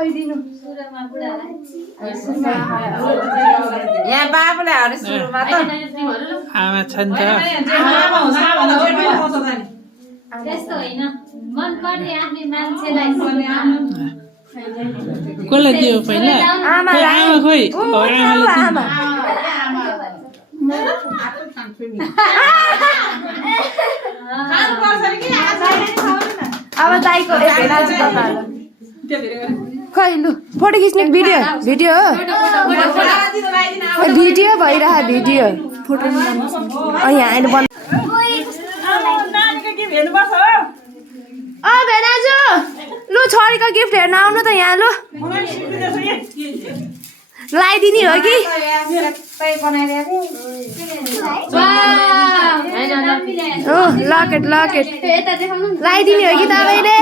खुवाइदिनु यहाँ बाबुलाई हरे सुरुमा त आमा छ नि त त्यस्तो होइन मन पर्ने आफ्नै मान्छेलाई कसलाई दियो पहिला आमा आमा खोइ आमा अब दाइको खै लु फोटो खिच्ने भिडियो भिडियो भिडियो भइरह भिडियो फोटो यहाँ आएर बन्द भेनाजु लु छोरीको गिफ्ट हेर्न आउनु त यहाँ लु लगाइदिने हो कि लकेट लकेट लगाइदिने हो कि तपाईँले